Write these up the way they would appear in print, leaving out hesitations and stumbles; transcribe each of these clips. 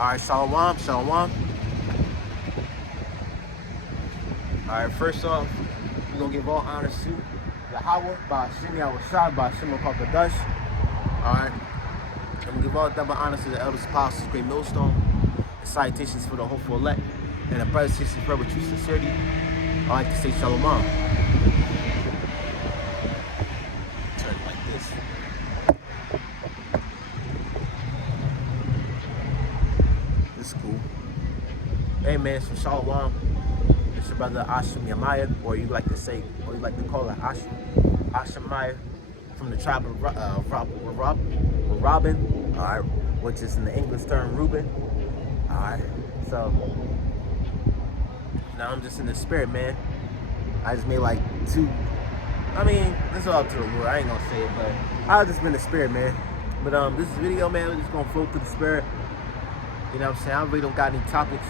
Alright, Shalom, Shalom. Alright, first off, we're going to give all honors to Yahweh, by Hashem Yahushua, by Hashem HaKadosh. Alright, I'm going to give all double honors to the elders, apostles, great millstone, and salutations for the hopeful elect, and the brothers and sisters with true sincerity. I like to say Shalom. Turn it like this. This is cool. Hey man, so Shalom. It's your brother Ashim Yamaya, or you like to say, or you like to call it Ashimaya, from the tribe of Robin, alright, which is in the English term Reuben. Alright, so now I'm just in the spirit, man. I just made like two. I mean, this is all up to the Lord. I ain't gonna say it, but I've just been in the spirit, man. But this video, man, we're just gonna flow through the spirit. You know what I'm saying? I really don't got any topics.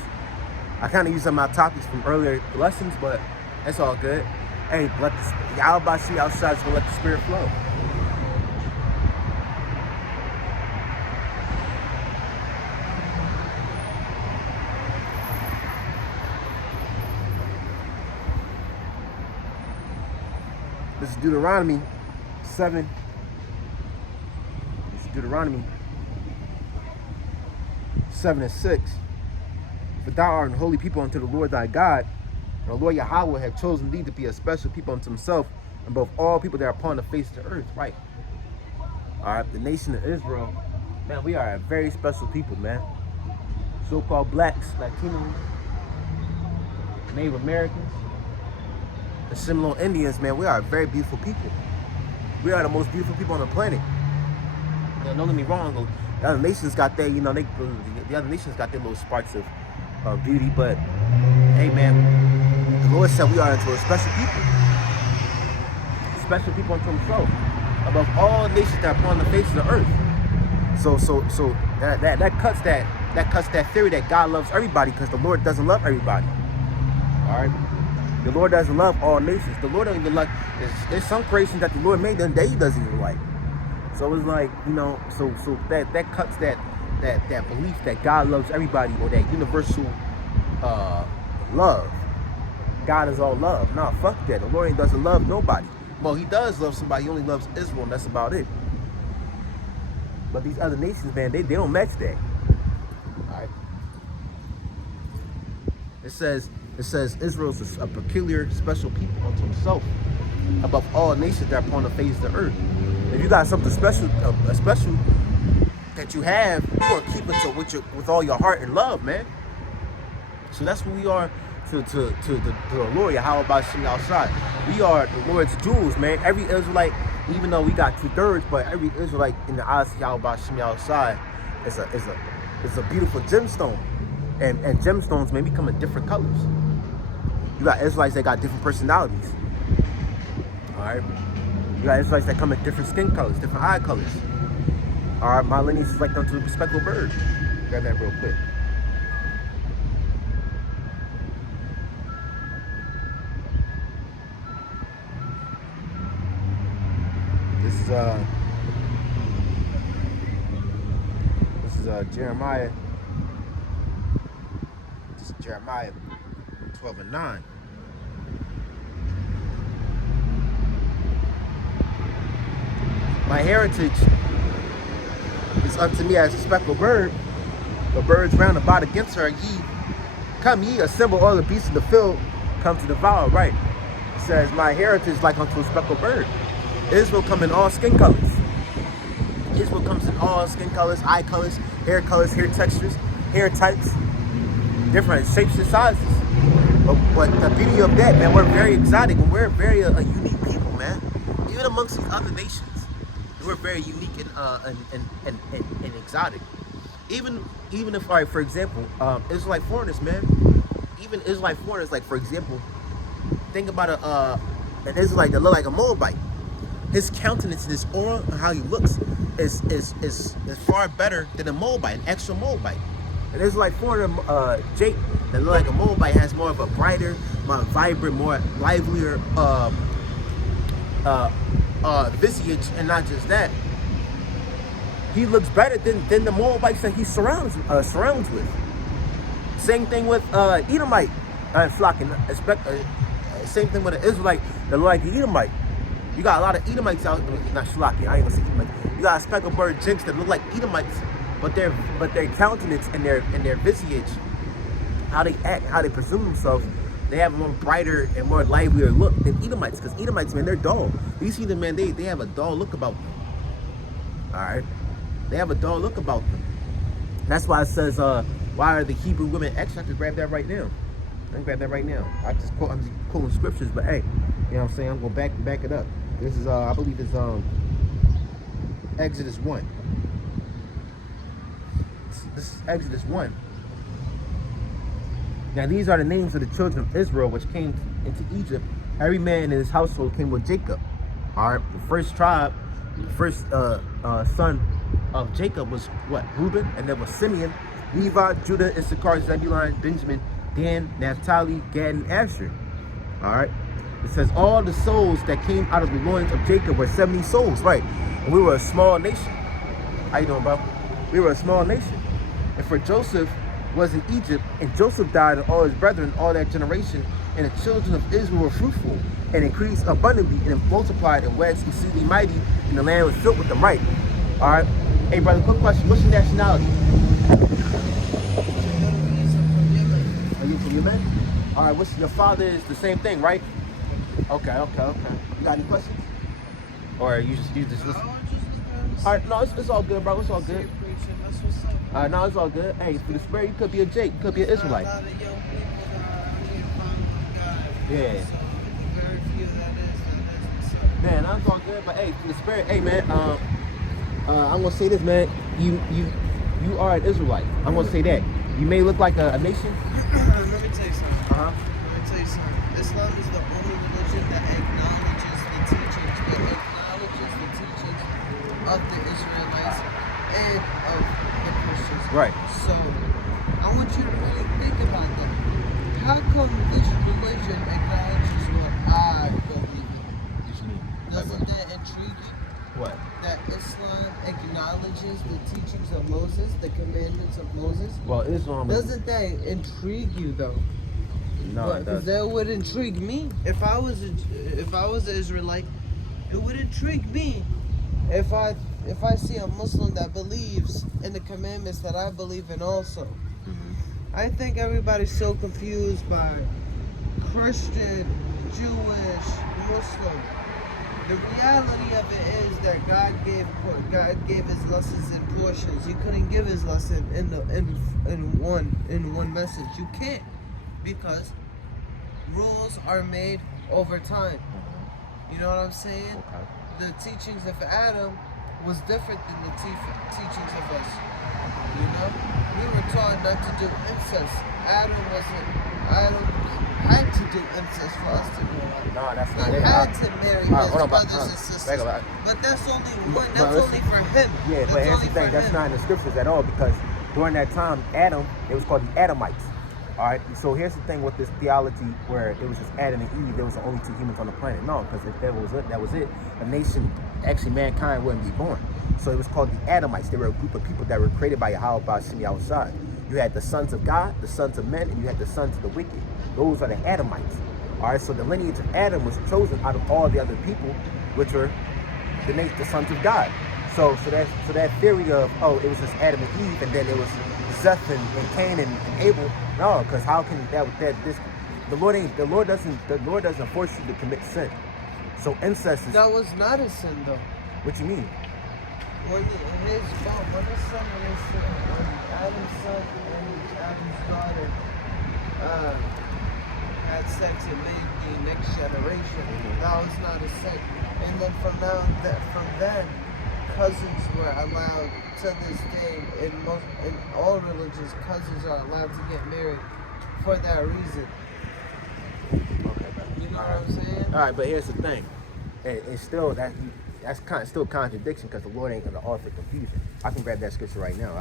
I kind of used some of my topics from earlier lessons, but it's all good. Hey, y'all about to see outside, so let the spirit flow. This is Deuteronomy 7. This is Deuteronomy 7 and 6. For thou art an holy people unto the Lord thy God, and the Lord Yahweh hath chosen thee to be a special people unto himself, and above all people that are upon the face of the earth. Right. Alright, the nation of Israel, man, we are a very special people, man. So-called blacks, Latinos, Native Americans, the Seminole Indians, man, we are a very beautiful people. We are the most beautiful people on the planet. Now, don't get me wrong, the other nations got their, you know, the other nations got their little sparks of beauty, but hey, man, the Lord said we are into a special people unto himself, above all nations that are upon the face of the earth. So that cuts that theory that God loves everybody, because the Lord doesn't love everybody. All right, the Lord doesn't love all nations. The Lord don't even like. There's some creations that the Lord made that He doesn't even like. So it's like, you know, so that cuts that belief that God loves everybody, or that universal love. God is all love. Nah, fuck that. The Lord doesn't love nobody. Well, He does love somebody. He only loves Israel, and that's about it. But these other nations, man, they don't match that. All right. It says Israel's a peculiar, special people unto himself, above all nations that are upon the face of the earth. If you got something special, a special that you have, you want to keep it with all your heart and love, man. So that's what we are to the Lord. How about Shem outside? We are the Lord's jewels, man. Every Israelite, even though we got 2/3, but every Israelite in the eyes of Yahweh Shem outside is a beautiful gemstone, and gemstones, man, become in different colors. You got Israelites that got different personalities. All right. You got Israelites that come in different skin colors, different eye colors. All right, my lineage is like unto the speckled bird. Grab that real quick. This is Jeremiah. This is Jeremiah 12 and 9. My heritage is unto me as a speckled bird. The birds round about against her. Come ye, assemble all the beasts of the field, come to devour. Right. It says, my heritage like unto a speckled bird. Israel come in all skin colors. Israel comes in all skin colors, eye colors, hair textures, hair types, different shapes and sizes. But the beauty of that, man, we're very exotic, and we're very a unique people, man. Even amongst these other nations. We're very unique and exotic. Even if, all right, for example, Israelite foreigners, man. Even Israelite foreigners, like for example, think about an Israelite that look like a Moabite. His countenance and his aura and how he looks is far better than a Moabite, an actual Moabite. An Israelite foreigner, Jake, that look like a Moabite, has more of a brighter, more vibrant, more livelier visage, and not just that. he looks better than the Moabites that he surrounds with. Same thing with Edomite flocking. Same thing with the Israelite that look like the Edomite. You got a lot of Edomites out, not Shlaki, I ain't gonna say Edomite. You got speckled bird jinx that look like Edomites, but their countenance and their visage, how they act, how they presume themselves, they have a more brighter and more livelier look than Edomites. Because Edomites, man, they're dull. You see them, man, they have a dull look about them. All right, they have a dull look about them. That's why it says, why are the Hebrew women extra? I can grab that right now. I can grab that right now. I'm just quoting scriptures, but hey, you know what I'm saying? I'm gonna back it up. This is I believe it's Exodus 1. This is Exodus 1. Now these are the names of the children of Israel which came into Egypt. Every man in his household came with Jacob. All right, the first tribe, the first son of Jacob was what? Reuben, and then was Simeon, Levi, Judah, Issachar, Zebulun, Benjamin, Dan, Naphtali, Gad, and Asher. All right. It says all the souls that came out of the loins of Jacob were 70 souls, right? And we were a small nation. How you doing, bro? We were a small nation. And for Joseph was in Egypt, and Joseph died, and all his brethren, all that generation, and the children of Israel were fruitful, and increased abundantly, and multiplied, and waxed exceedingly mighty, and the land was filled with them, right? All right. Hey, brother, quick question. What's your nationality? Are you from Yemen? All right. What's your father is the same thing, right? Okay. You got any questions? Or you just listen? All right, no, it's all good, bro. It's all good. No, it's all good. Hey, for the spirit, you could be a Jake, you could be an Israelite. Yeah. Man, that's all good. But hey, for the spirit, hey man, I'm gonna say this, man. You are an Israelite. I'm gonna say that. You may look like a nation. Let me tell you something. Let me tell you something. Islam is the only religion that acknowledges the teachings, of the Israelites and of the Christians. Right. So I want you to really think about that. How come this religion acknowledges what I believe in? Doesn't that intrigue you? What? That Islam acknowledges the teachings of Moses, the commandments of Moses? Well, Islam doesn't that intrigue you though? No, it Because doesn't. that would intrigue me. If I was an Israelite, it would intrigue me. If I see a Muslim that believes in the commandments that I believe in also. I think everybody's so confused by Christian, Jewish, Muslim. The reality of it is that God gave his lessons in portions. You couldn't give his lesson in one message. You can't, because rules are made over time. You know what I'm saying? Okay. The teachings of Adam was different than the teachings of us. You know, we were taught not to do incest. Adam had to do incest for us to grow up. No, that's not He it. had to marry his brothers and sisters. But that's only one. That's only for him. Yeah, but here's the thing. That's not in the scriptures at all, because during that time, Adam, it was called the Adamites. All right. So here's the thing with this theology where it was just Adam and Eve. There was the only two humans on the planet. No, because if that was it. A nation, actually, mankind wouldn't be born. So it was called the Adamites. They were a group of people that were created by Yahweh Bashim Yahushua. You had the sons of God, the sons of men, and you had the sons of the wicked. Those are the Adamites. All right. So the lineage of Adam was chosen out of all the other people, which were the sons of God. So that theory of, oh, it was just Adam and Eve, and then it was Seth and Cain and Abel. No, because how can the Lord doesn't force you to commit sin. So incest is. That was not a sin, though. What you mean? When Adam's son and Adam's daughter had sex and made the next generation, that was not a sin. And then from then, cousins were allowed to this day. In all religions, cousins are allowed to get married for that reason. Okay, you know what I'm saying? All right, but here's the thing. It's still that's still contradiction, because the Lord ain't gonna author confusion. I can grab that scripture right now.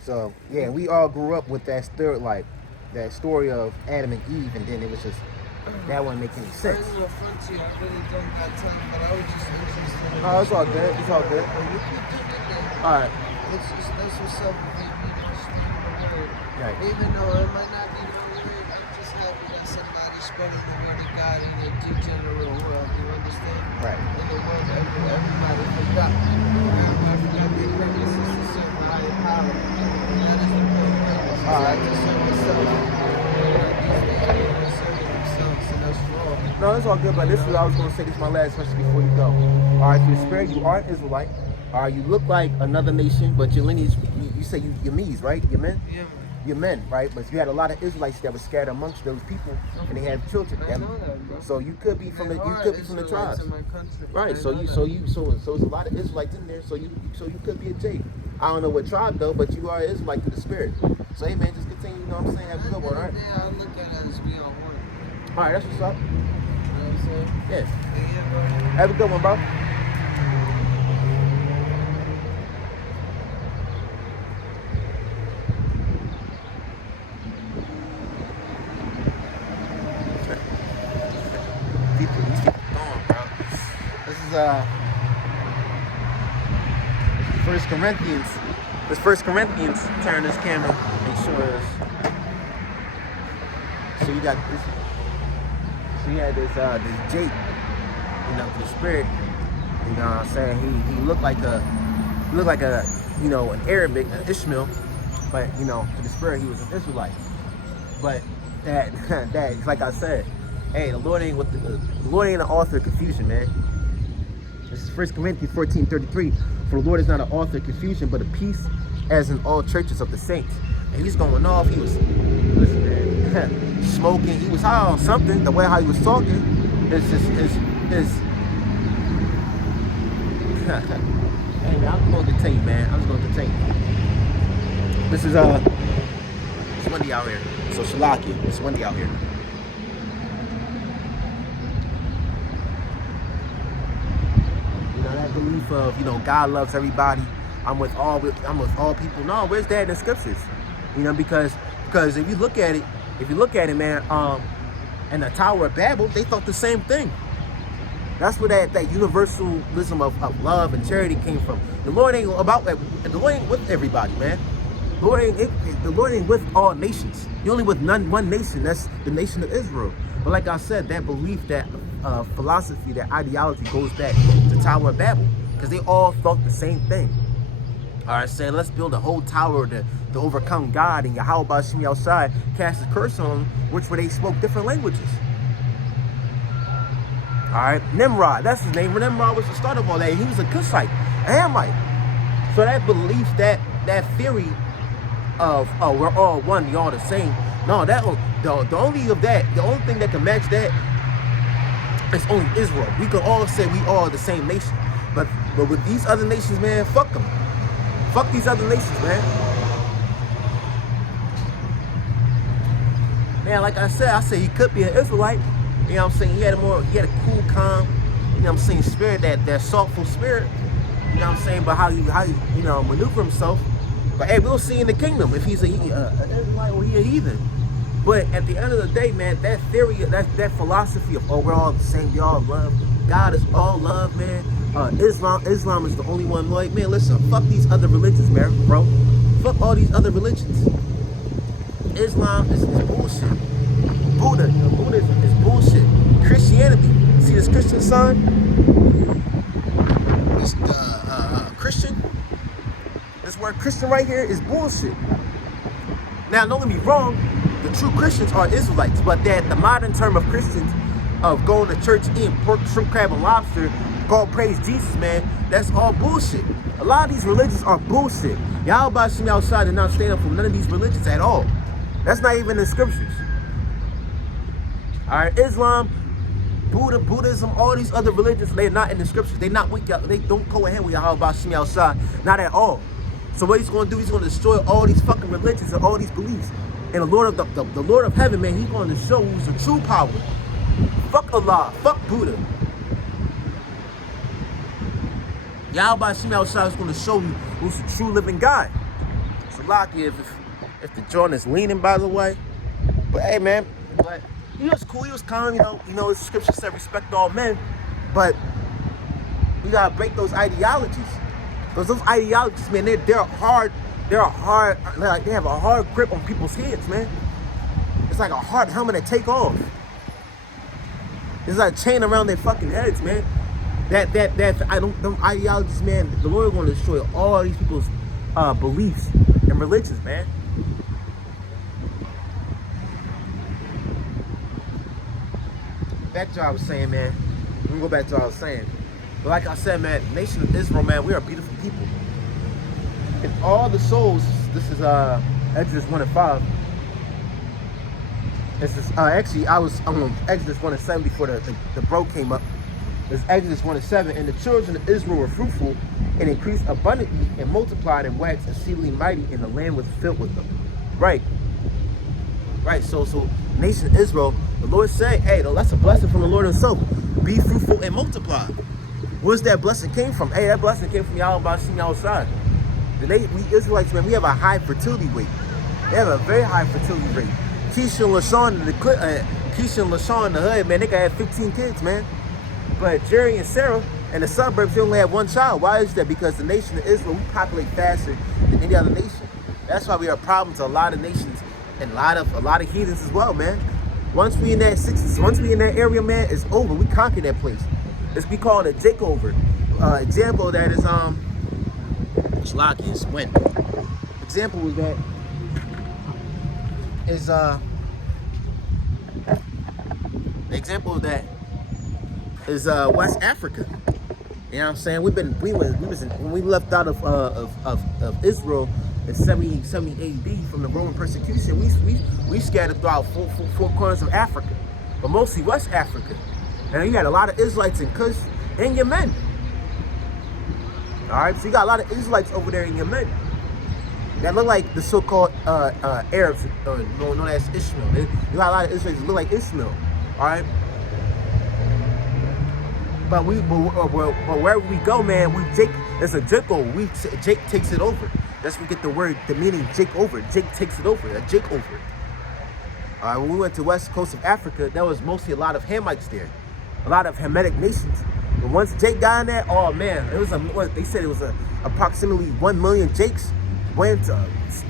So yeah, we all grew up with that story of Adam and Eve, and then it was just That wouldn't make any I sense. ain't gonna front to you. I really don't got time, but I was just interested in Oh, it's all good. It's all good. But you keep doing it now. All right. That's what's up with me being speaking the word. Right. Even though it might not be the word, I'm just happy that somebody's spreading the word of God in a degenerate world. You understand? Right. In the world that everybody forgot. Everybody forgot their purpose is to serve a higher power. And that is the real purpose. It's not to serve yourself. These days, people are serving themselves, and that's wrong. No, it's all good, but this is what I was going to say. This is my last question before you go. All right, through the spirit, you are an Israelite. All right, you look like another nation, but your lineage, you say you're Medes, right? You're men? Yeah, man. You're men, right? But you had a lot of Israelites that were scattered amongst those people, and they have children. I know that, bro. So you could be from the Israelites tribes, in my country. right? I So know you that. so it's a lot of Israelites in there. So you could be a J. I don't know what tribe though, but you are an Israelite through the spirit. So hey man, just continue. You know what I'm saying? Have a good one, all right? Yeah, I look at it as we are one. All right, that's what's up. You know what I'm saying? Yeah. Yeah, bro. Have a good one, bro. These people going, bro. This is First Corinthians. This First Corinthians. Turn this camera. Make sure it's. So you got this. So you had this Jake, you know, the spirit. You know what I'm saying? He looked like a you know, an Arabic, an Ishmael, but you know, to the spirit he was an Israelite. But that like I said, hey, the Lord ain't the Lord ain't an author of confusion, man. This is 1 Corinthians 14:33. For the Lord is not an author of confusion, but of peace, as in all churches of the saints. And he's going off. He was, listen, man, smoking. He was high on something. The way how he was talking is just hey man, I'm going to continue, man. I'm just going to continue. This is it's windy out here. So Shalaki, it's windy out here. You know, that belief of, you know, God loves everybody. I'm with all people. No, where's that in the scriptures? You know, because if you look at it, man, in the Tower of Babel, they thought the same thing. That's where that universalism of love and charity came from. The Lord ain't about that. The Lord ain't with everybody, man. The Lord ain't with all nations. He only with one nation. That's the nation of Israel. But like I said, that belief, that philosophy, that ideology goes back to Tower of Babel, because they all thought the same thing. All right, saying let's build a whole tower to overcome God, and Yahweh Bashim outside cast his curse on them, which where they spoke different languages. All right, Nimrod, that's his name. Nimrod was the start of all that. He was a Cushite, a Hamite. So that belief, that theory of we're all one, you're all the same. No, the only thing that can match that is only Israel. We can all say we all the same nation, but with these other nations, man, fuck them. Fuck these other nations, man. Man, like I said he could be an Israelite. You know what I'm saying? He had a cool, calm, you know what I'm saying, spirit, that soulful spirit. You know what I'm saying? But how he you know, maneuver himself. But hey, we'll see in the kingdom if he's an Israelite or he a heathen. But at the end of the day, man, that theory, that philosophy of, oh, we're all the same, we all love. God is all love, man. Islam is the only one like, man, listen, fuck these other religions, man, bro. Fuck all these other religions. Islam is bullshit. Buddhism is bullshit. Christianity, see this Christian sign? This Christian. This word Christian right here is bullshit. Now, don't get me wrong, the true Christians are Israelites, but that the modern term of Christians, of going to church, eating pork, shrimp, crab, and lobster, God praise Jesus, man, that's all bullshit. A lot of these religions are bullshit. Y'all about to me outside and not stand up for none of these religions at all. That's not even in the scriptures. All right, Islam, Buddhism, all these other religions, they're not in the scriptures. They not with y'all. They don't go ahead with y'all about me outside, not at all. So what he's going to do, he's going to destroy all these fucking religions and all these beliefs. And the Lord of heaven, man, he's going to show who's the true power. Fuck Allah, fuck Buddha. Yahweh Shemi outside is going to show you who's the true living God. So Lockie, if the joint is leaning, by the way. But hey, man, but He was cool, he was calm, his scripture said respect all men, but we gotta break those ideologies. Because those ideologies, man, they're hard, like they have a hard grip on people's heads, man. It's like a hard helmet to take off. It's like a chain around their fucking heads, man. Them ideologies, man, the Lord is gonna destroy all these people's beliefs and religions, man. Back to what I was saying, man. Let me go back to what I was saying. But like I said, man, nation of Israel, man, we are beautiful people. And all the souls, this is Exodus 1:5. This is actually I was on Exodus 1:7 before the bro came up. It's Exodus 1:7, and the children of Israel were fruitful and increased abundantly and multiplied and waxed exceedingly mighty, and the land was filled with them. Right. So nation of Israel, the Lord said, hey, that's a blessing from the Lord himself. Be fruitful and multiply. Where's that blessing came from? Hey, that blessing came from y'all about seeing outside. We Israelites, man, we have a high fertility rate. They have a very high fertility rate. Keisha and LaShawn in the hood, man, they can have 15 kids, man. But Jerry and Sarah in the suburbs, they only have one child. Why is that? Because the nation of Israel, we populate faster than any other nation. That's why we are a problem to a lot of nations and a lot of heathens as well, man. Once we in that area, man, it's over. We conquer that place. We call it a takeover. Example of that is Shlaki when. Example of that is West Africa. You know what I'm saying? When we left out of Israel in 70 AD from the Roman persecution, we scattered throughout four corners of Africa, but mostly West Africa. And you got a lot of Israelites in Kush and Yemen. All right, so you got a lot of Israelites over there in Yemen that look like the so-called Arabs, known as Ishmael. You got a lot of Israelites that look like Ishmael. All right. But wherever we go, man, it's a Jakeover. Jake takes it over. That's where we get the meaning Jake over. Jake takes it over. A Jake over. All right, when we went to west coast of Africa, there was mostly a lot of Hamites there, a lot of Hamitic nations. But once Jake got in there, oh man, they said it was approximately 1 million Jakes went to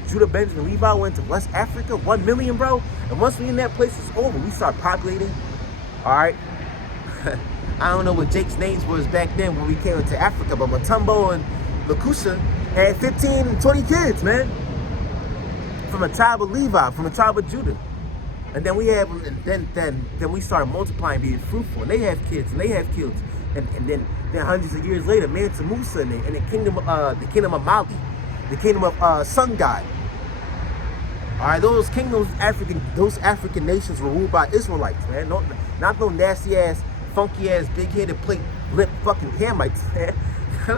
Judah, Benjamin, Levi went to West Africa. 1 million, bro. And once we in that place, it's over. We start populating. All right. I don't know what Jake's names was back then when we came into Africa, but Matumbo and Lakusha had 15 and 20 kids, man. From a tribe of Levi, from a tribe of Judah. And then then we started multiplying, being fruitful. And they have kids, and they have kids. And then hundreds of years later, Mansa Musa and the kingdom of Mali, the kingdom of Sun God. All right, those African nations were ruled by Israelites, man. Not no nasty ass, funky ass, big headed, plate lip fucking Hamites, man.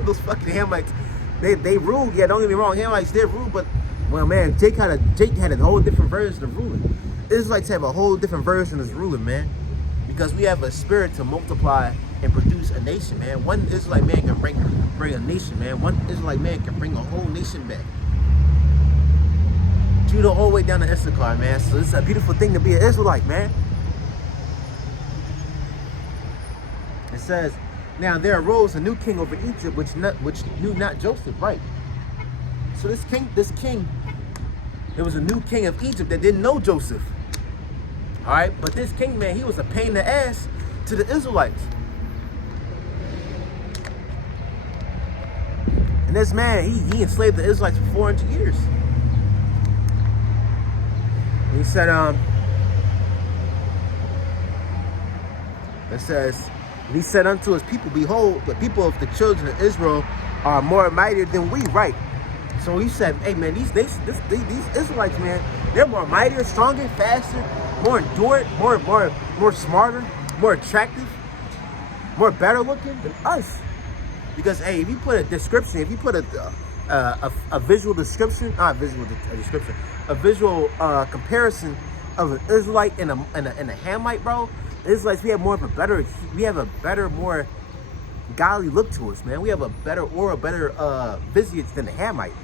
Those fucking Hamites, they ruled. Yeah, don't get me wrong, Hamites did rule, but well, man, Jake had a whole different version of ruling. Israelites have a whole different version of ruling, man, because we have a spirit to multiply and produce a nation, man. One Israelite man can bring a nation, man. One Israelite man can bring a whole nation back. Judah all the way down to Issachar, man. So it's a beautiful thing to be an Israelite, man. It says, now there arose a new king over Egypt, which knew not Joseph, right? So this king, there was a new king of Egypt that didn't know Joseph. All right, but this king, man, he was a pain in the ass to the Israelites. And this man, he enslaved the Israelites for 400 years. And he said, it says, and he said unto his people, behold, the people of the children of Israel are more mighty than we, right? So he said, hey man, these Israelites, man, they're more mightier, stronger, faster, more endurant, more smarter, more attractive, more better looking than us. Because hey, if you put a description, if you put a visual description, not visual description, a visual comparison of an Israelite and a Hamite, bro, Israelites, we have a better, more godly look to us, man. We have a better aura, better visage than the Hamite.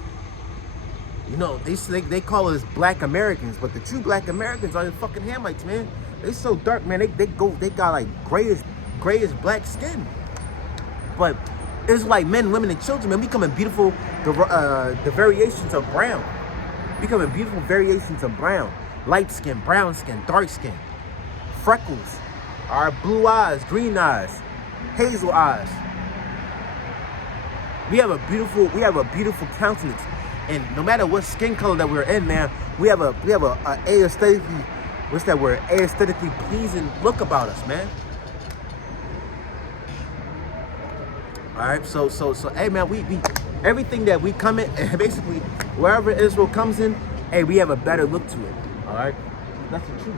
You know, they call us Black Americans, but the true Black Americans are the fucking Hamites, man. They so dark, man. They got like grayish black skin. But it's like men, women, and children, man. We come in beautiful the variations of brown. We come in beautiful variations of brown. Light skin, brown skin, dark skin, freckles, our blue eyes, green eyes, hazel eyes. We have a beautiful countenance, and no matter what skin color that we're in, man, we have a aesthetically, what's that word? Aesthetically pleasing look about us, man. All right, so hey, man, we everything that we come in, basically wherever Israel comes in, hey, we have a better look to it. All right, that's the truth.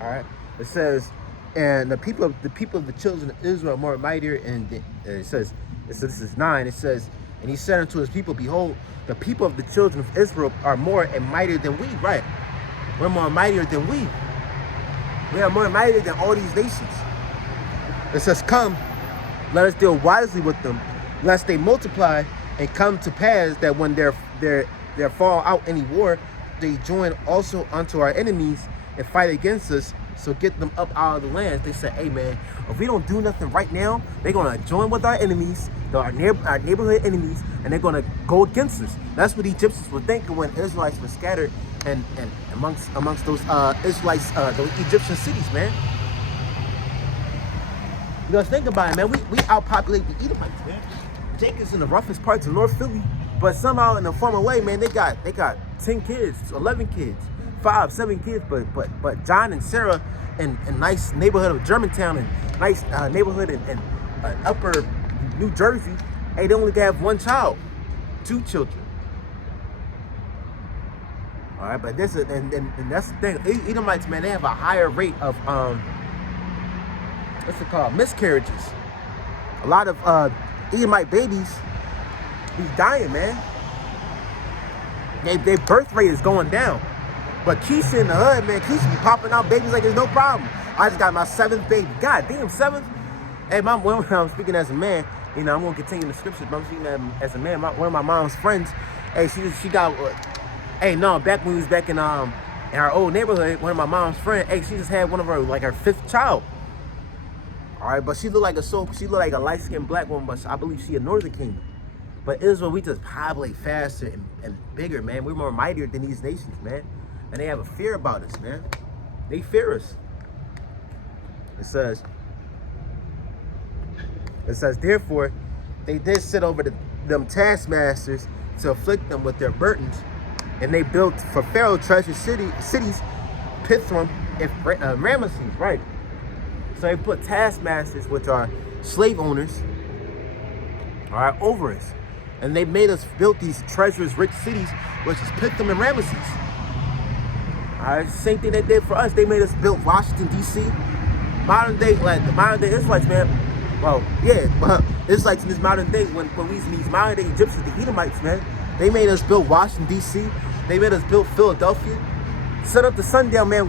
All right, it says, and the people of the children of Israel are more mightier, and it says, this is 9. It says, and he said unto his people, behold, the people of the children of Israel are more and mightier than we. Right, we're more mightier than we. We are more mightier than all these nations. It says, come, let us deal wisely with them, lest they multiply and come to pass that when there fall out any war, they join also unto our enemies and fight against us, so get them up out of the lands. They said, hey, man, if we don't do nothing right now, they're going to join with our enemies, our neighborhood enemies, and they're going to go against us. That's what the Egyptians were thinking when Israelites were scattered and amongst those Israelites, those Egyptian cities, man. You guys think about it, man. We outpopulate the Edomites, man. Jacob's in the roughest parts of North Philly, but somehow in a formal way, man, they got 10 kids, 11 kids, 5, 7 kids, but John and Sarah in nice neighborhood of Germantown and nice neighborhood in upper New Jersey, hey, they only have 1 child, 2 children. All right, but this is and that's the thing. Edomites, man, they have a higher rate of what's it called, miscarriages. A lot of Edomite babies be dying, man. Their birth rate is going down. But Keisha in the hood, man, Keisha be popping out babies like there's no problem. I just got my 7th baby. God damn, 7th? Hey, when I'm speaking as a man, you know, I'm gonna continue the scriptures, but I'm speaking as a man. One of my mom's friends, hey, she got. Hey, no, back when we was back in our old neighborhood, one of my mom's friends, hey, she just had one of her, like, her 5th child. All right, but she looked like a light-skinned black woman, but I believe she a Northern Kingdom. But Israel, we just populate faster and bigger, man. We're more mightier than these nations, man. And they have a fear about us, man. They fear us. It says, therefore, they did set over them taskmasters to afflict them with their burdens. And they built for Pharaoh treasure cities, Pithom and Ramesses, right? So they put taskmasters, which are slave owners, all right, over us. And they made us build these treacherous, rich cities, which is Pithom and Ramesses. All right, same thing they did for us. They made us build Washington, D.C. Modern day, like the modern day Israelites, man. Well, yeah, Israelites in this modern day, when we these modern day Egyptians, the Edomites, man, they made us build Washington, D.C. They made us build Philadelphia. Set up the sundown, man.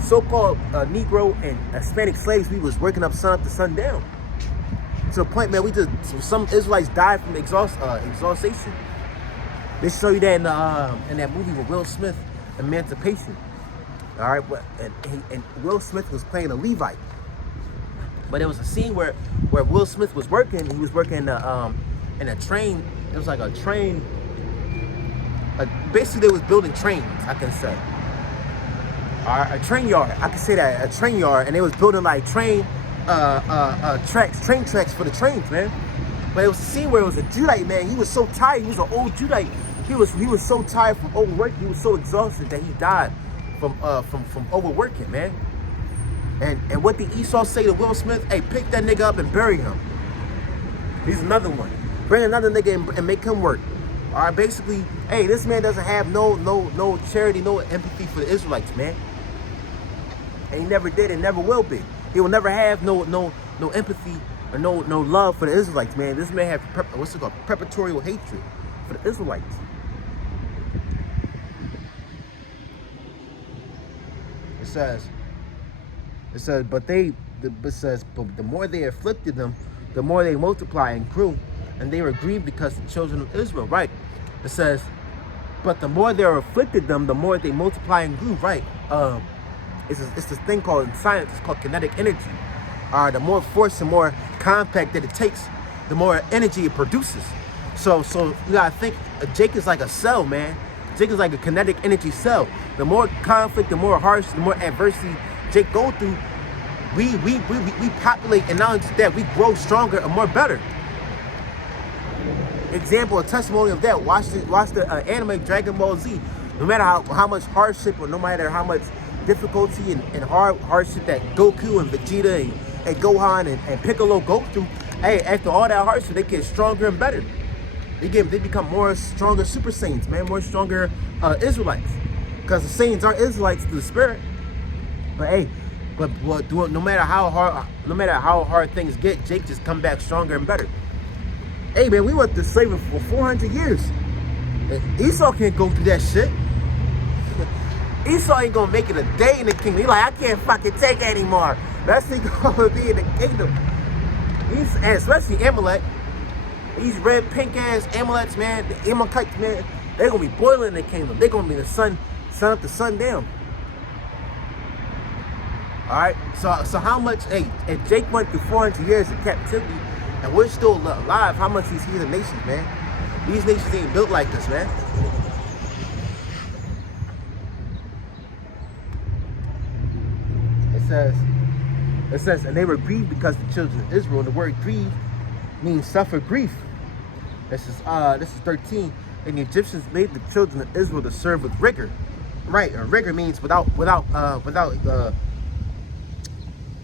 So-called Negro and Hispanic slaves, we was working up sun up to sundown. To the point, man, some Israelites died from exhaustion. They show you that in that movie with Will Smith, Emancipation. All right, and Will Smith was playing a Levite. But there was a scene where Will Smith was working. He was working in a train. It was like a train. Basically, they was building trains, I can say. A train yard. I can say that, a train yard. And they was building like train tracks for the trains, man. But it was a scene where it was a Judite, man. He was so tired. He was an old Judite. He was so tired from overworking. He was so exhausted that he died from overworking, man. And what did Esau say to Will Smith? Hey, pick that nigga up and bury him. He's another one. Bring another nigga and make him work. All right, basically, hey, this man doesn't have no charity, no empathy for the Israelites, man. And he never did and never will be. He will never have no empathy or no love for the Israelites, man. This man has perpetual hatred for the Israelites. It says, but the more they afflicted them, the more they multiplied and grew, and they were grieved because the children of Israel, right? It says, but the more they afflicted them, the more they multiply and grew, right? It's this thing called, in science, it's called kinetic energy. The more force and more compact that it takes, the more energy it produces. So you gotta think, Jake is like a cell, man. Jake is like a kinetic energy cell. The more conflict, the more harsh, the more adversity Jake go through, we populate, and not only that, we grow stronger and more better. Example, a testimony of that. Watch the anime Dragon Ball Z. No matter how much hardship, or no matter how much difficulty and hardship that Goku and Vegeta and Gohan and Piccolo go through, hey, after all that hardship, they get stronger and better. They become more stronger Super Saiyans, man, more stronger Israelites. Because the Saiyans are Israelites to the spirit. But hey, no matter how hard things get, Jake just come back stronger and better. Hey man, we went to slavery for 400 years. And Esau can't go through that shit. Esau ain't gonna make it a day in the kingdom. He like, I can't fucking take it anymore. That's he gonna be in the kingdom. And especially Amalek. These red, pink ass Amaleks, man, the Amalekites, man, they're gonna be boiling in the kingdom. They're gonna be the sun up to sundown. Alright, so how much, hey, if Jake went through 400 years of captivity and we're still alive, how much these heathen nations, man? These nations ain't built like this, man. It says, and they were grieved because the children of Israel, and the word grieve means suffer grief. This is 13. And the Egyptians made the children of Israel to serve with rigor. Right, rigor means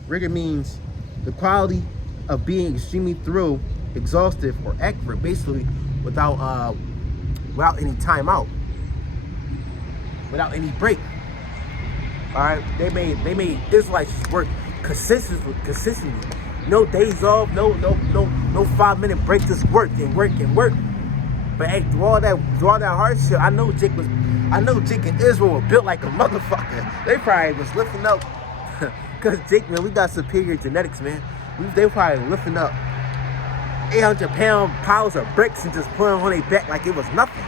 rigor means the quality of being extremely thorough, exhaustive, or accurate, basically without any time out, without any break. All right, they made Israelites work consistently. No days off, no 5-minute break. Just work and work and work. But hey, through all that hardship, I know Jake and Israel were built like a motherfucker. They probably was lifting up, cause Jake, man, we got superior genetics, man. They probably lifting up 800-pound piles of bricks and just putting them on their back like it was nothing.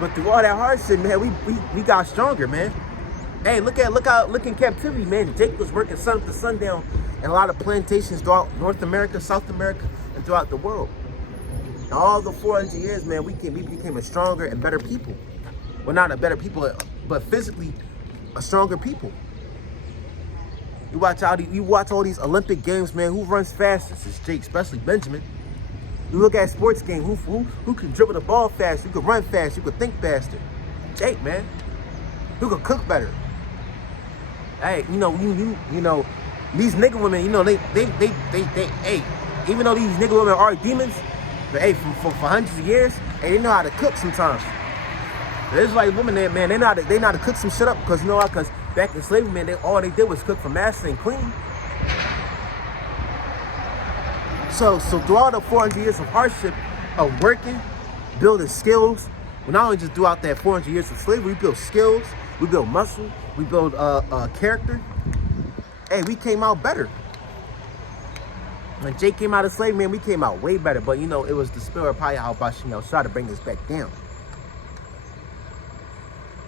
But through all that hardship, man, we got stronger, man. Hey, look in captivity, man. Jake was working sun up to sundown in a lot of plantations throughout North America, South America, and throughout the world. And all the 400 years, man, we became a stronger and better people. Well, not a better people, but physically a stronger people. You watch all these Olympic games, man. Who runs fastest? It's Jake, especially Benjamin. You look at sports games, who can dribble the ball fast, who can run fast, who can think faster? Jake, man. Who can cook better? Hey, you know, these nigga women, you know, they hey, even though these nigga women are demons, but hey, for hundreds of years, hey, they know how to cook sometimes. The Israelite women, man, they know how to cook some shit up, because you know why? Because back in slavery, man, all they did was cook for master and clean. So through all the 400 years of hardship, of working, building skills, we not only just throughout that 400 years of slavery, we build skills, we build muscle, we build character. Hey, we came out better. When Jake came out of slavery, man, we came out way better. But you know, it was the spirit of Yahweh Bashim Yahushua to bring us back down.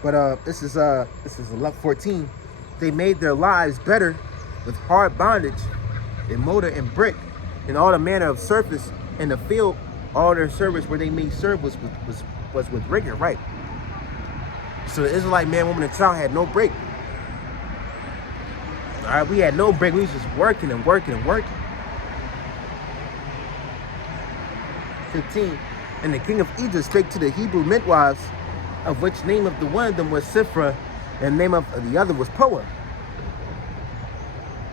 But this is 11:14. They made their lives better with hard bondage in mortar and brick, and all the manner of surface in the field. All their service where they made serve was with rigor, right? So the Israelite man, woman, and child had no break. All right, we had no break. We was just working and working and working. 15. And the king of Egypt spake to the Hebrew midwives, of which name of the one of them was Sifra, and the name of the other was Poa.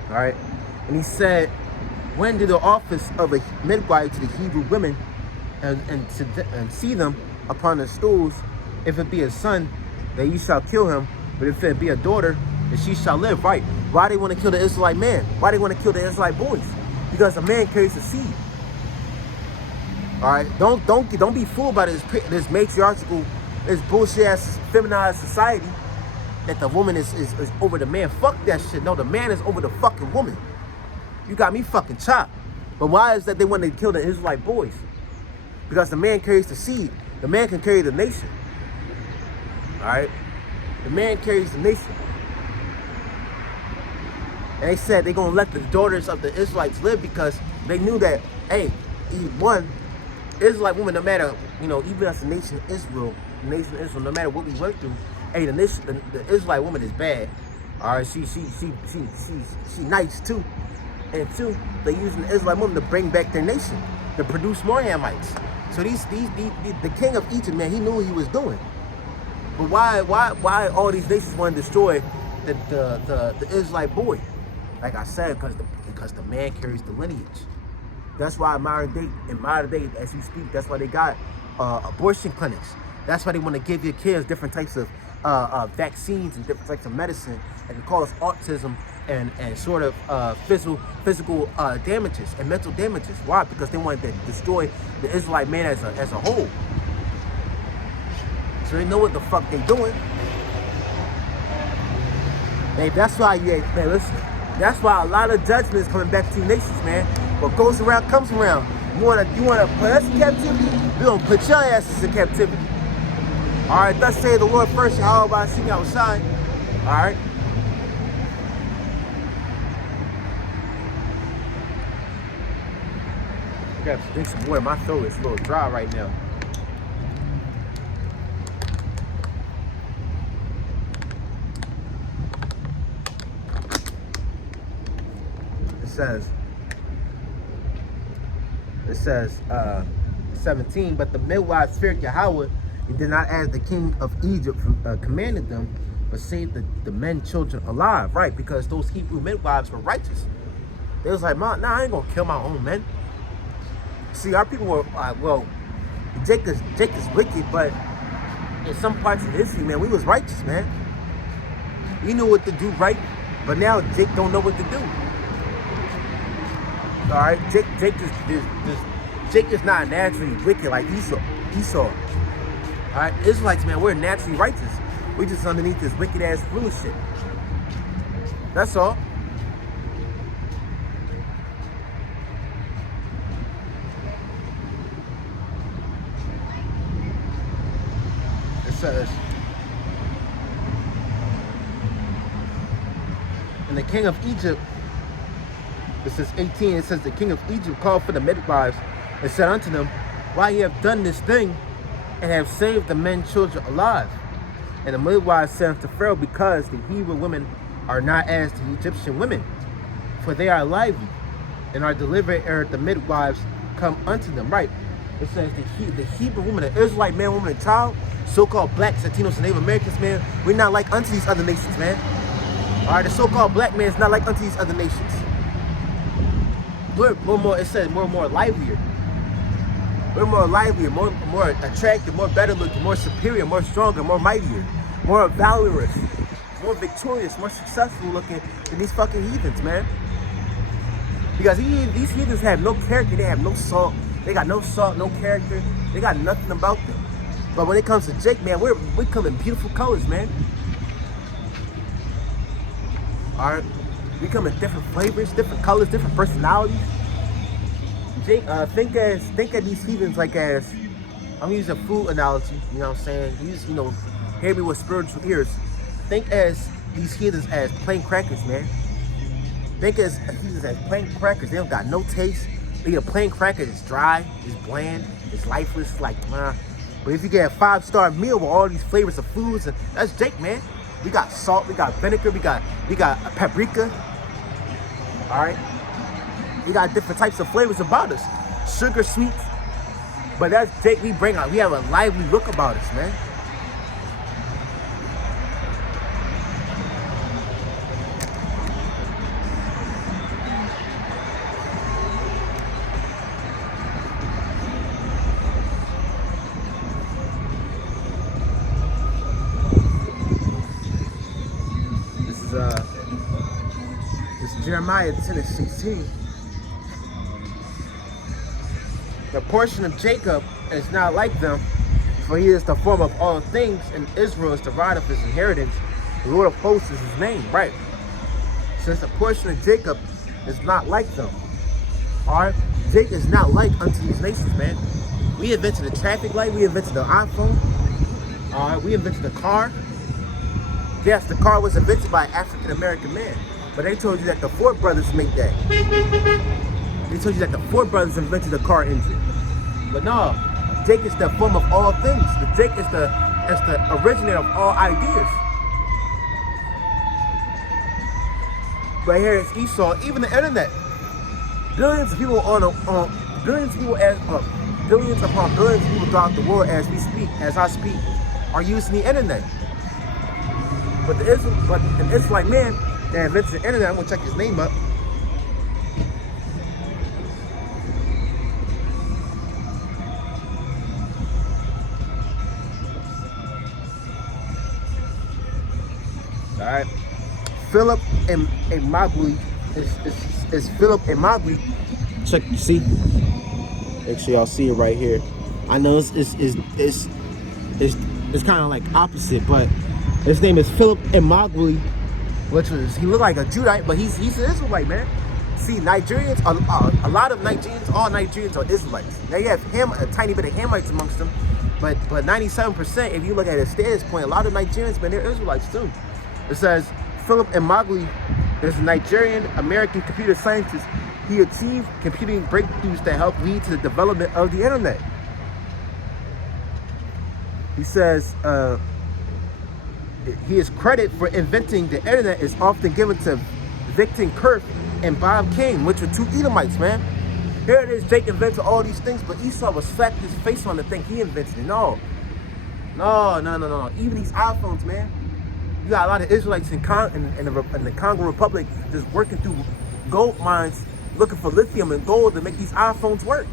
All right, and he said, when did the office of a midwife to the Hebrew women, and see them upon the stools, if it be a son, then you shall kill him, but if it be a daughter, then she shall live. Right? Why they want to kill the Israelite man? Why they want to kill the Israelite boys? Because a man carries the seed. All right, don't be fooled by this matriarchal, this bullshit ass feminized society that the woman is over the man. Fuck that shit. No, the man is over the fucking woman. You got me fucking chopped. But why is that they want to kill the Israelite boys? Because the man carries the seed. The man can carry the nation. All right? The man carries the nation. And they said they're going to let the daughters of the Israelites live because they knew that, hey, one, Israelite woman, no matter, even as the nation of Israel, no matter what we went through, hey, the Israelite woman is bad. All right, she's nice too. And two, they're using the Israelite woman to bring back their nation, to produce more Hamites. So the king of Egypt, man, he knew what he was doing. But why all these nations want to destroy the Israelite boy? Like I said, because the man carries the lineage. That's why in modern day, as we speak, that's why they got abortion clinics. That's why they want to give your kids different types of vaccines and different types of medicine that can cause autism and sort of physical damages and mental damages. Why? Because they want to destroy the Israelite man as a whole. So they know what the fuck they doing. Hey, that's why man, listen. That's why a lot of judgment is coming back to you nations, man. What goes around comes around. You wanna put us in captivity? We gonna put your asses in captivity. All right, thus say the Lord first. How about sing outside? All right. I gotta drink some water. My throat is a little dry right now. It says 17, but the midwives feared Yahweh and did not as the king of Egypt commanded them, but saved the men children alive, right? Because those Hebrew midwives were righteous. They was like, nah, I ain't gonna kill my own men. See, our people were, Jake is wicked, but in some parts of history, man, we was righteous, man. We knew what to do right, but now Jake don't know what to do. All right, Jake is not naturally wicked like Esau. All right, Israelites, man, we're naturally righteous. We just underneath this wicked ass foolish shit. That's all. It says, and the king of Egypt. It says 18, it says the king of Egypt called for the midwives and said unto them, why ye have done this thing and have saved the men children alive? And the midwives said unto Pharaoh, because the Hebrew women are not as the Egyptian women, for they are lively and are delivered ere the midwives come unto them. Right. It says the Hebrew woman, the Israelite man, woman, and child, so-called blacks, Latinos, and Native Americans, man, we're not like unto these other nations, man. All right, the so-called black man is not like unto these other nations. We're more, it says more and more livelier. We're more livelier, more attractive, more better looking, more superior, more stronger, more mightier, more valorous, more victorious, more successful looking than these fucking heathens, man. Because these heathens have no character, they have no salt. They got no salt, no character. They got nothing about them. But when it comes to Jake, man, we come in beautiful colors, man. All right. We come in different flavors, different colors, different personalities. Jake, think of these heathens like as, I'm gonna use a food analogy, you know what I'm saying? Hear me with spiritual ears. Think as these heathens as plain crackers, man. Think as heathens as plain crackers. They don't got no taste. They a plain cracker, it's dry, it's bland, it's lifeless, it's like, nah. But if you get a 5-star meal with all these flavors of foods, and that's Jake, man. We got salt, we got vinegar, we got paprika. All right, we got different types of flavors about us, sugar, sweet, but that's Jake. We have a lively look about us, man. This is Jeremiah 10:16. The portion of Jacob is not like them, for he is the form of all things, and Israel is the rod of his inheritance. The Lord of hosts is his name, right? Since the portion of Jacob is not like them. All right, Jake is not like unto these nations, man. We invented the traffic light. We invented the iPhone. All right, we invented the car. Yes, the car was invented by an African American man, but they told you that the Ford brothers made that. They told you that the Ford brothers invented the car engine. But no, Jake is the form of all things. The Jake is the originator of all ideas. But here is Esau, even the internet. Billions of people billions of people billions upon billions of people throughout the world as I speak, are using the internet. But an Israelite man that invented the internet, I'm gonna check his name up. All right, Philip and Magui is Philip and Magui. Check, you see? Make sure y'all see it right here. I know it's kind of like opposite, but his name is Philip Emeagwali, which was, he looked like a Judite, but he's an Israelite, man. See, Nigerians, a lot of Nigerians, all Nigerians are Israelites. They have a tiny bit of Hamites amongst them, but 97%, if you look at his status point, a lot of Nigerians, man, they're Israelites too. It says, Philip Emeagwali is a Nigerian American computer scientist. He achieved computing breakthroughs that helped lead to the development of the internet. He says, his credit for inventing the internet is often given to Victor Kirk and Bob King, which were two Edomites, man. Here it is, Jake invented all these things, but Esau was slapping his face on the thing he invented. No. Even these iPhones, man. You got a lot of Israelites in the Congo Republic just working through gold mines, looking for lithium and gold to make these iPhones work.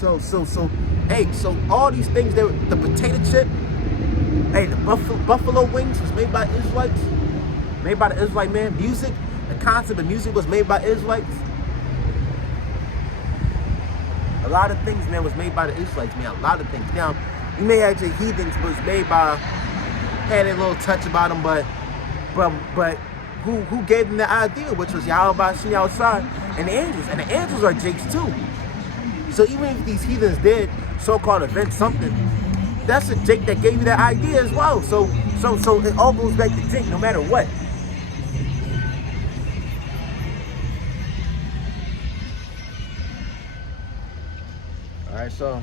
So all these things, the potato chip, hey, the buffalo wings was made by Israelites, made by the Israelite man. Music, the concept of music was made by Israelites. A lot of things, man, was made by the Israelites, man. A lot of things. Now, you may actually heathens was made by, had a little touch about them, but who gave them the idea, which was Yahweh Shem outside and the angels are Jakes too. So even if these heathens did so-called invent something, that's a Jake that gave you that idea as well. So it all goes back to Jake, no matter what. All right, so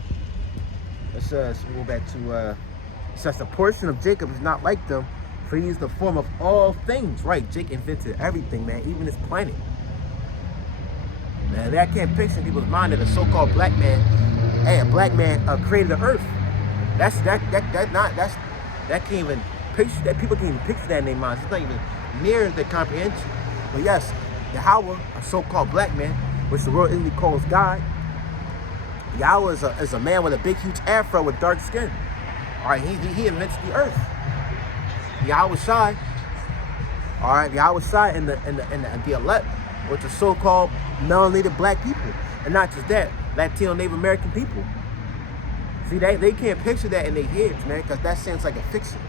let's go back to says a portion of Jacob is not like them, for he is the form of all things. Right, Jake invented everything, man, even this planet. Man, that can't picture in people's mind that a so-called black man, hey, a black man created the earth. That can't even picture that. People can't even picture that in their minds. It's not even near their comprehension. But yes, Yahweh, a so-called black man, which the world English calls God. Yahweh is a man with a big, huge afro with dark skin. All right, he invents the earth. Yahweh Shai. All right, Yahweh Shai and the elect, which are so-called melanated black people, and not just that, Latino Native American people. See, they can't picture that in their heads, man, because that sounds like a fiction.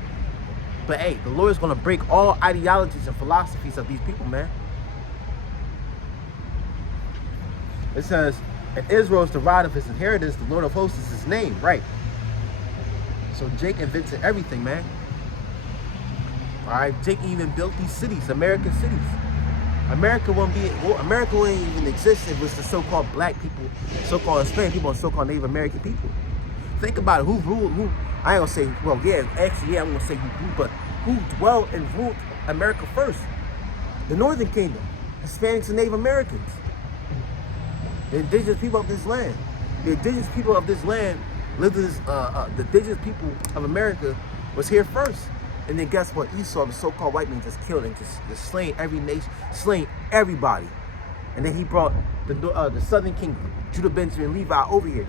But hey, the Lord is going to break all ideologies and philosophies of these people, man. It says, and Israel is the rod of his inheritance, the Lord of hosts is his name, right? So Jake invented everything, man. All right, Jake even built these cities, American cities. America wouldn't even exist if it was the so-called black people, so-called Hispanic people, and so-called Native American people. Think about it. Who ruled? I ain't gonna say. Well, yeah, actually, yeah, I'm gonna say who ruled, but who dwelled and ruled America first? The Northern Kingdom, Hispanics and Native Americans, the indigenous people of this land. The indigenous people of this land lived in this. The indigenous people of America was here first. And then guess what? Esau, the so-called white man, just killed and just slain every nation, slain everybody. And then he brought the Southern Kingdom, Judah, Benjamin, Levi over here.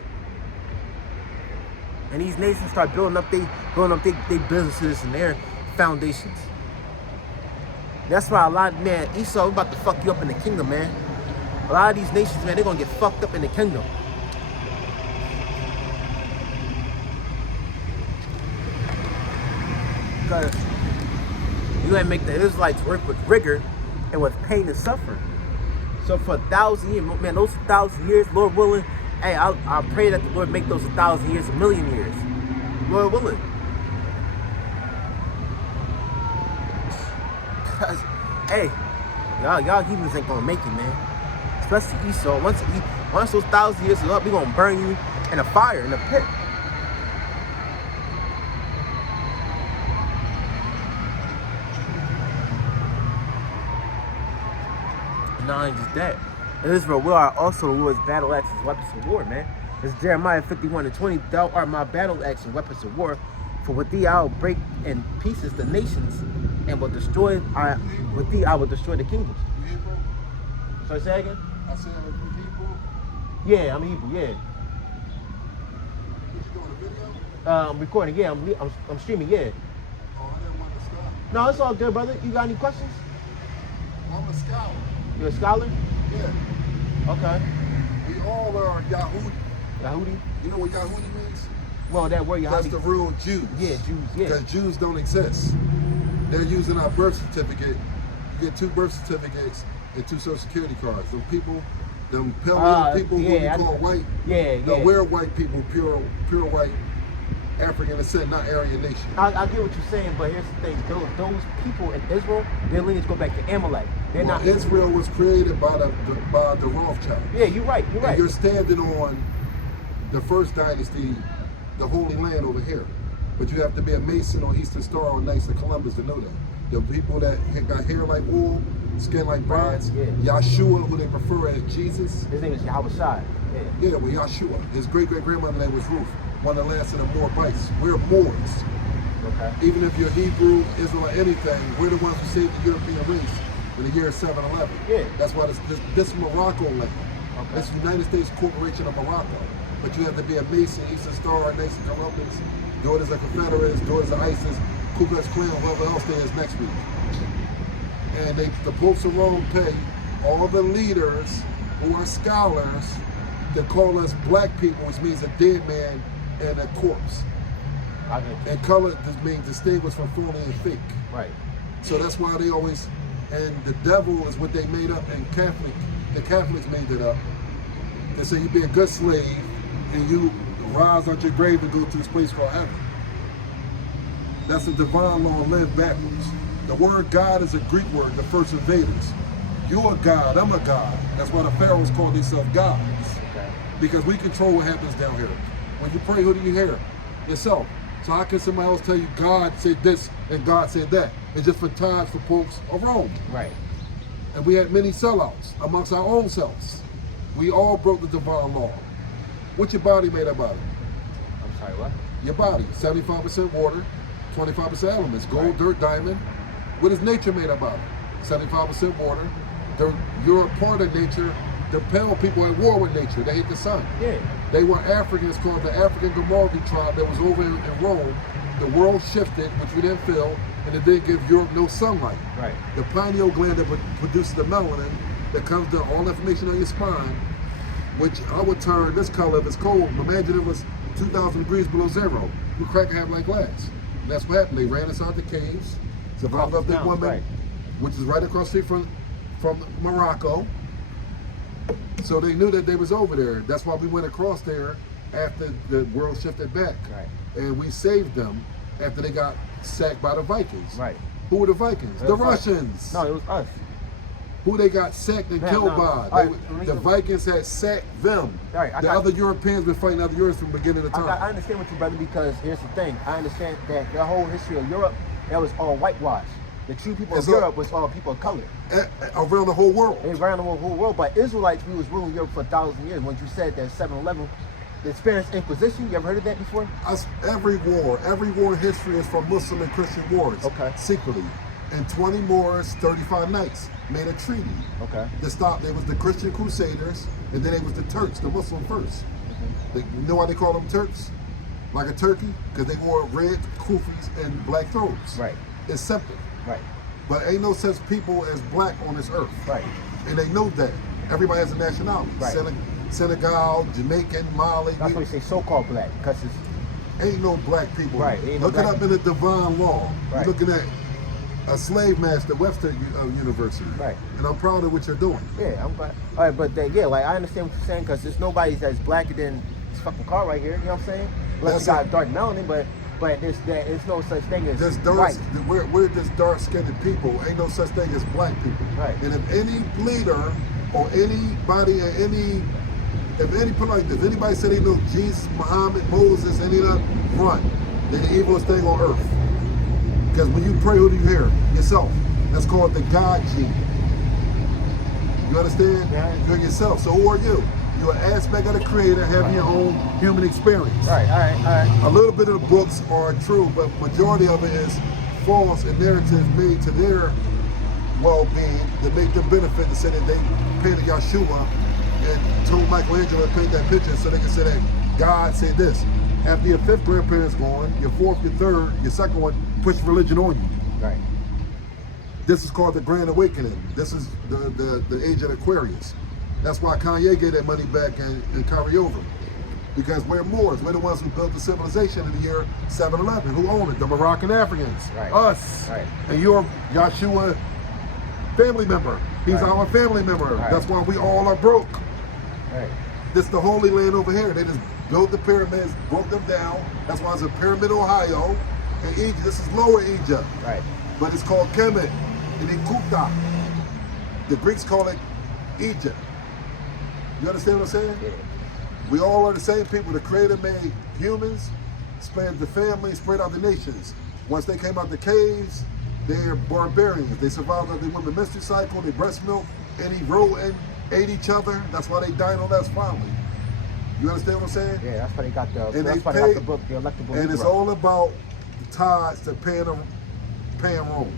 And these nations start building up their businesses and their foundations. That's why a lot of, man, Esau, we about to fuck you up in the kingdom, man. A lot of these nations, man, they're gonna get fucked up in the kingdom. Because you gotta make the Israelites work with rigor and with pain and suffering. So for 1,000 years, man, those 1,000 years, Lord willing, hey, I pray that the Lord make those 1,000 years 1,000,000 years. Lord willing. 'Cause, hey, y'all heathens ain't gonna make it, man. Especially Esau. Once those 1,000 years is up, we gonna burn you in a fire, in a pit. Not only just that, Israel will are also the Lord's battle axes, weapons of war, man. It's Jeremiah 51:20. Thou art my battle axe and weapons of war. For with thee I will break in pieces the nations, and will destroy. With thee I will destroy the kingdoms. You Hebrew? So say again? I said, are you Hebrew? Yeah, I'm Hebrew. Yeah, What you doing, a video? I'm recording. Yeah, I'm streaming. Yeah. Oh, I didn't want to stop. No, it's all good, brother. You got any questions? I'm a scholar. You a scholar? Yeah. Okay. We all are Yahudi. Yahudi? You know what Yahudi means? Well, that word That's Yahudi. the real Jews. Yeah, Jews. Yeah. Because Jews don't exist. They're using our birth certificate. You get 2 birth certificates and 2 social security cards. Them people, them pale people who you call white. Yeah, No, yeah. we're white people, pure white, African descent, not Aryan nation. I get what you're saying, but here's the thing: those people in Israel, their lineage go back to Amalek. They're Well, not Israel was created by the Rothschilds. Yeah, you're right. You're And right. you're standing on the first dynasty, the Holy Land over here. But you have to be a Mason or Eastern Star or Knights of Columbus to know that. The people that got hair like wool, skin like bronze, Yeah. Yahshua, who they prefer as Jesus. His name is Yahweh Shai. Yeah. Yeah, well, Yahshua. His great-great-grandmother name was Ruth, one of the last of the Moabites. We're Moors. Okay. Even if you're Hebrew, Israel, anything, we're the ones who saved the European race in the year 711. Yeah. That's why this Morocco land. Okay. It's the United States Corporation of Morocco. But you have to be a Mason, Eastern Star, Knights of Columbus, daughters of Confederates, daughters of ISIS, Ku Klux Klan, whoever else there is next week. And the popes of Rome pay all the leaders who are scholars to call us black people, which means a dead man and a corpse. I get you. And color just means distinguished from phony and fake. Right. So that's why they always, and the devil is what they made up, and the Catholics made it up. They say you be a good slave and you rise out your grave and go to this place called heaven. That's the divine law lived backwards. The word God is a Greek word, the first invaders. You're a God, I'm a God. That's why the pharaohs call themselves gods. Okay. Because we control what happens down here. When you pray, who do you hear? Yourself. So how can somebody else tell you God said this and God said that? It's just for times for popes of Rome. Right. And we had many sellouts amongst our own selves. We all broke the divine law. What's your body made up out of? I'm sorry. What? Your body, 75% water, 25% elements, gold, Right. dirt, diamond. What is nature made up out of? 75% water. You're a part of nature. The pale people at war with nature. They hate the sun. Yeah. They were Africans called the African Grimaldi tribe that was over in Rome. The world shifted, which we didn't feel, and it didn't give Europe no sunlight. Right. The pineal gland that produces the melanin that comes to all information on your spine, which I would turn this color if it's cold. Imagine it was 2,000 degrees below zero. We crack a half like glass. And that's what happened. They ran inside the caves, survived up the Mountains, woman, right. which is right across the street from Morocco. So they knew that they was over there. That's why we went across there after the world shifted back. Right. And we saved them after they got sacked by the Vikings. Right. Who were the Vikings? It The was us. Russians. No, it was us. Who they got sacked and No, killed no, no. by. All They right, were- the Vikings had sacked them. All right, I The got other Europeans been fighting other Europeans from the beginning of I time. understand what you, brother, because here's the thing. I understand that the whole history of Europe, that was all whitewashed. The true people It's of a- Europe was all people of color. Around the whole world. They ran the whole world, but Israelites, we was ruling Europe for 1,000 years. When you said that 711, the Spanish Inquisition, you ever heard of that before? Every war in history is from Muslim and Christian wars. Okay. Secretly. And 20 Moors, 35 knights made a treaty Okay. to stop. There was the Christian Crusaders, and then it was the Turks, the Muslim first. You know why they call them Turks? Like a turkey? Because they wore red kufis and black throats. Right. It's simple. Right. But ain't no such people as black on this earth. Right. And they know that. Everybody has a nationality. Right. Senegal, Jamaican, Mali. That's why we say so-called black, because it's Ain't no black people. Right, ain't no Look it black up in the divine law. Right. You're looking at a slave master, Webster University. Right. And I'm proud of what you're doing. Yeah, I'm glad. All right, but yeah, like I understand what you're saying because there's nobody that's blacker than this fucking car right here. You know what I'm saying? Unless you got dark melanin, but there's no such thing as This white. we're just dark-skinned people. Ain't no such thing as black people. Right. And if any leader or anybody if anybody said they know Jesus, Muhammad, Moses, any of them, run. They're the evilest thing on earth. Because when you pray, who do you hear? Yourself. That's called the God gene. You understand? Yeah. You're yourself. So who are you? You're an aspect of the Creator having your own human experience. Right, all right. A little bit of the books are true, but majority of it is false and narratives made to their well-being that make them benefit to say that they painted Yeshua and told Michelangelo to paint that picture so they can say that God said this. After your fifth grandparent's gone, your fourth, your third, your second one push religion on you. Right. This is called the Grand Awakening. This is the age of Aquarius. That's why Kanye gave that money back and carry over. Because we're Moors. We're the ones who built the civilization in the year 711. Who own it? The Moroccan Africans. Right. Us. Right. And you're Yeshua family member. He's Right. our family member. Right. That's why we all are broke. Right. This is the Holy Land over here. They just built the pyramids, broke them down. That's why it's a Pyramid, Ohio. And Egypt, this is Lower Egypt. Right. But it's called Kemet and Ikuta. The Greeks call it Egypt. You understand what I'm saying? Yeah. We all are the same people. The Creator made humans, spread the family, spread out the nations. Once they came out the caves, they're barbarians. They survived on the women's menstrual cycle, they breast milk, any rodent ate each other. That's why they died on that family. You understand what I'm saying? Yeah, that's why they got the And that's they why they got pay- the book, the electable. And it's Negro. all about the ties to paying Rome.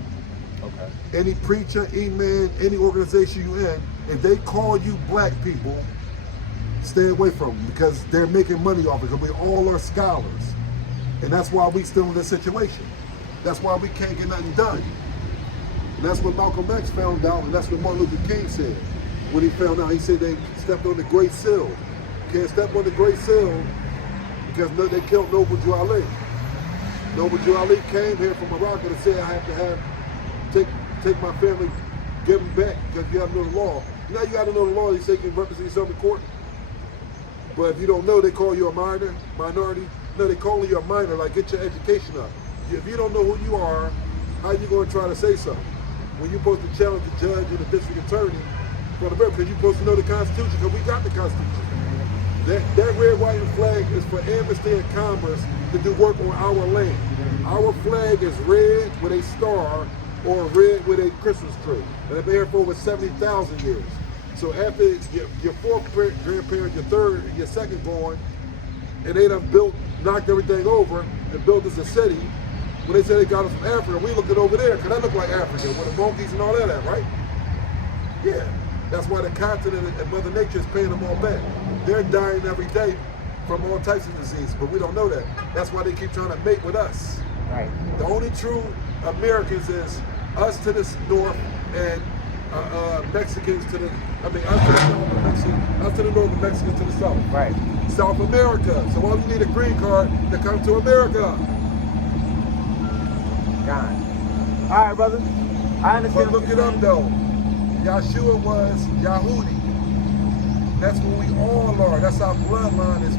Okay. Any preacher, man, any organization you in, if they call you black people, stay away from them because they're making money off it because we all are scholars. And that's why we still in this situation. That's why we can't get nothing done. And that's what Malcolm X found out, and that's what Martin Luther King said. When he found out, he said they stepped on the Great Seal. Can't step on the Great Seal because they killed Noble Drew Ali. Noble Drew Ali came here from Morocco to say I have to take my family, give them back because you have to know the law. Now you got to know the law. They say you can represent yourself in court. But if you don't know, they call you a minority. No, they call you a minor, like get your education up. If you don't know who you are, how you going to try to say something? When you're supposed to challenge the judge and the district attorney for the because you're supposed to know the Constitution, because we got the Constitution. That red, white, and flag is for amnesty and commerce to do work on our land. Our flag is red with a star or red with a Christmas tree. And it's been here for over 70,000 years. So after your fourth grandparent, your third, and your second born, and they done knocked everything over and built us a city, when they say they got us from Africa, we looking over there, because that look like Africa, with the monkeys and all that at, right? Yeah. That's why the continent and Mother Nature is paying them all back. They're dying every day from all types of disease, but we don't know that. That's why they keep trying to mate with us. Right. The only true Americans is us to the north and Mexicans to the, us to the north and us to the north and Mexicans to the south. Right. South America. So why do you need a green card to come to America? God. All right, brother. I understand. But look it up though. Yeshua was Yahudi. That's what we all are. That's our bloodline is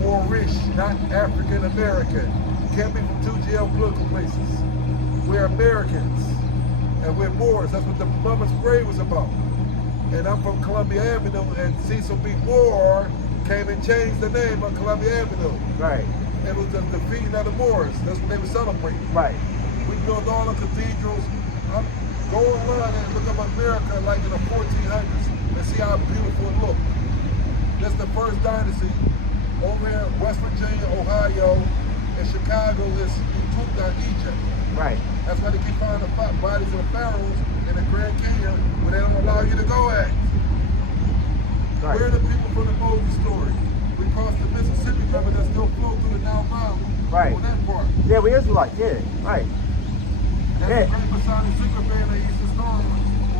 Moorish, not African American. Can't be from two geopolitical places. We're Americans and we're Moors. That's what the Mama's Parade was about. And I'm from Columbia Avenue, and Cecil B. Moore came and changed the name of Columbia Avenue. Right. It was the defeating of the Moors. That's what they were celebrating. Right. We built all the cathedrals. Go online and look up America like in the 1400s and see how beautiful it looked. That's the first dynasty. Over here, West Virginia, Ohio, and Chicago is Ikuta, Egypt. Right. That's why they keep finding the bodies of the pharaohs in the Grand Canyon where they don't allow you to go at. Right. We're the people from the Moses story. We crossed the Mississippi River that still flows through the Nile Valley. Right. On that part. Yeah, we Israelites. Yeah. Right. That's Yeah. the great Masonic secret band of Eastern Star.